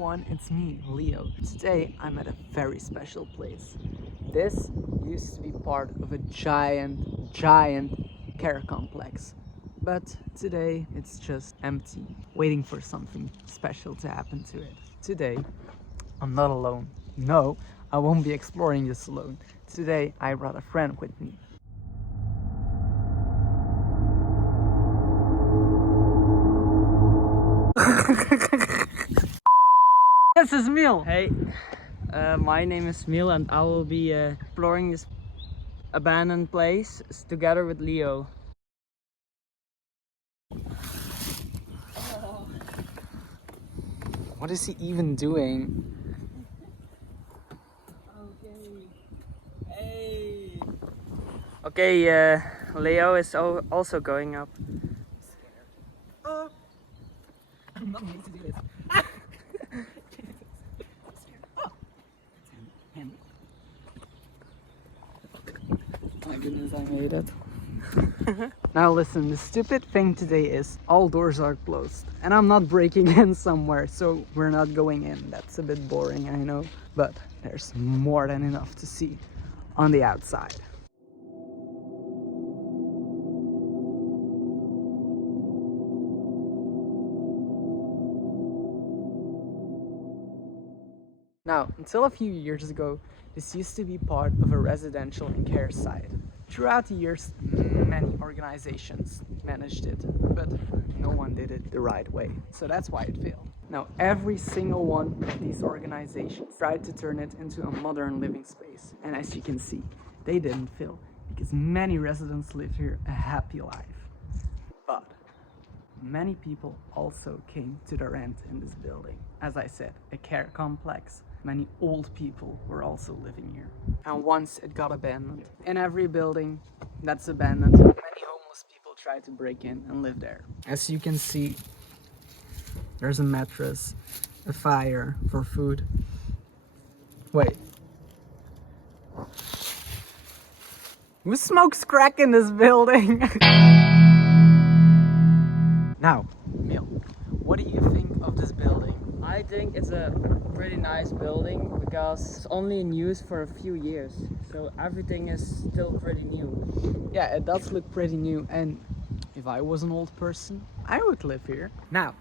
everyone, it's me, Leo. Today I'm at a very special place. This used to be part of a giant care complex. But today it's just empty, waiting for something special to happen to it. Today, I'm not alone. No, I won't be exploring this alone. Today I brought a friend with me. This is Miel. Hey, my name is Miel and I will be exploring this abandoned place together with Leo. What is he even doing? Okay, Leo is also going up. I'm not made to do this. My goodness, I made it. Now listen, the stupid thing today is all doors are closed and I'm not breaking in somewhere, so we're not going in. That's a bit boring, I know, but there's more than enough to see on the outside. Now, until a few years ago, this used to be part of a residential and care site. Throughout the years, many organizations managed it, but no one did it the right way. So that's why it failed. Now, every single one of these organizations tried to turn it into a modern living space. And as you can see, they didn't fail because many residents live here a happy life. But many people also came to their end in this building. As I said, a care complex. Many old people were also living here. And once it got abandoned, in every building that's abandoned, many homeless people try to break in and live there. As you can see, there's a mattress, a fire for food. Wait. Who smokes crack in this building? Now, Miel, what do you think of this building? I think it's a pretty nice building because it's only in use for a few years, so everything is still pretty new. Yeah, it does look pretty new, and if I was an old person, I would live here. Now,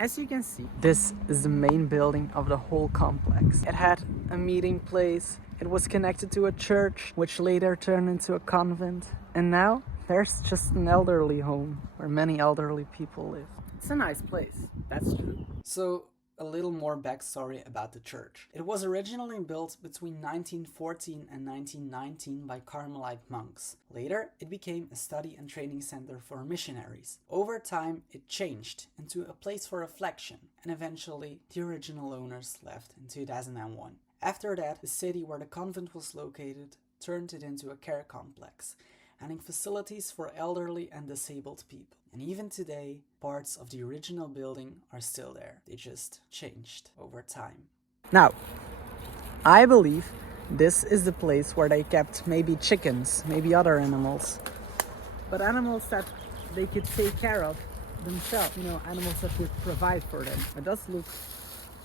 as you can see, this is the main building of the whole complex. It had a meeting place, it was connected to a church, which later turned into a convent, and now there's just an elderly home where many elderly people live. It's a nice place, that's true. So, a little more backstory about the church. It was originally built between 1914 and 1919 by Carmelite monks. Later, it became a study and training center for missionaries. Over time, it changed into a place for reflection, and eventually, the original owners left in 2001. After that, the city where the convent was located turned it into a care complex, having facilities for elderly and disabled people. And even today, parts of the original building are still there. They just changed over time. Now, I believe this is the place where they kept maybe chickens, maybe other animals. But animals that they could take care of themselves, animals that would provide for them. It does look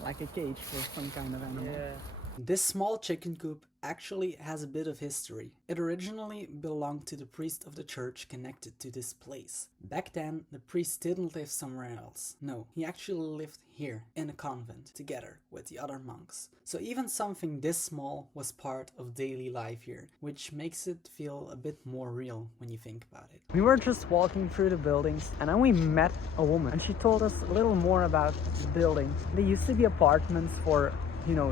like a cage for some kind of animal. Yeah. This small chicken coop actually has a bit of history. It originally belonged to the priest of the church connected to this place. Back then, the priest didn't live somewhere else. No, he actually lived here in a convent together with the other monks. So even something this small was part of daily life here, which makes it feel a bit more real when you think about it. We were just walking through the buildings and then we met a woman and she told us a little more about the building. They used to be apartments for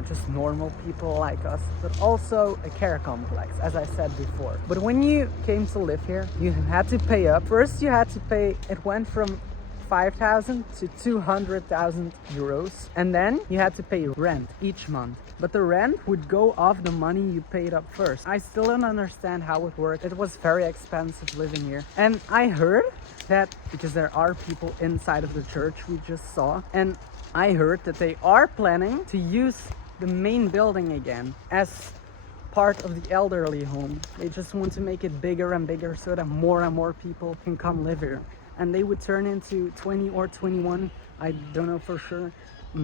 just normal people like us, but also a care complex, as I said before. But when you came to live here, you had to pay up. First, you had to pay, it went from 5,000 to 200,000 euros, and then you had to pay rent each month. But the rent would go off the money you paid up first. I still don't understand how it worked. It was very expensive living here. And I heard that, because there are people inside of the church we just saw, and I heard that they are planning to use the main building again as part of the elderly home. They just want to make it bigger and bigger so that more and more people can come live here. And they would turn into 20 or 21, I don't know for sure,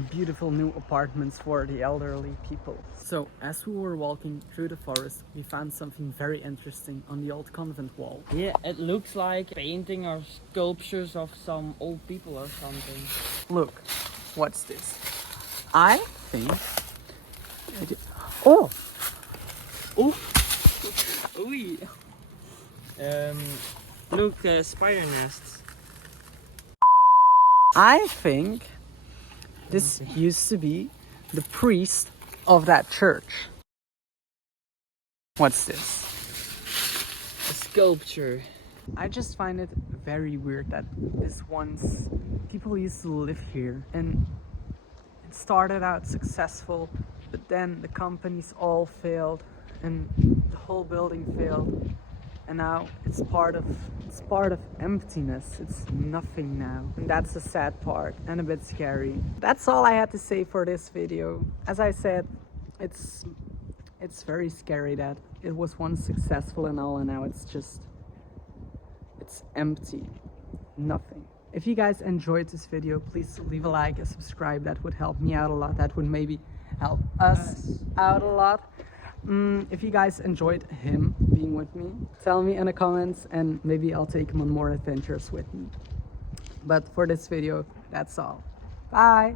beautiful new apartments for the elderly people. So as we were walking through the forest, we found something very interesting on the old convent wall. Yeah, it looks like painting or sculptures of some old people or something. Look, what's this? I think oh, Oh, oei. Look, spider nests. I think this used to be the priest of that church. What's this? A sculpture. I just find it very weird that this once people used to live here and it started out successful, but then the companies all failed and the whole building failed, and now it's part of emptiness. It's nothing now, and that's the sad part and a bit scary. That's all I had to say for this video. As I said, it's very scary that it was once successful and all, and now it's empty, nothing. If you guys enjoyed this video, please leave a like and subscribe. That would help me out a lot. That would maybe help us out a lot. If you guys enjoyed him being with me, tell me in the comments and maybe I'll take him on more adventures with me. But for this video, that's all. Bye!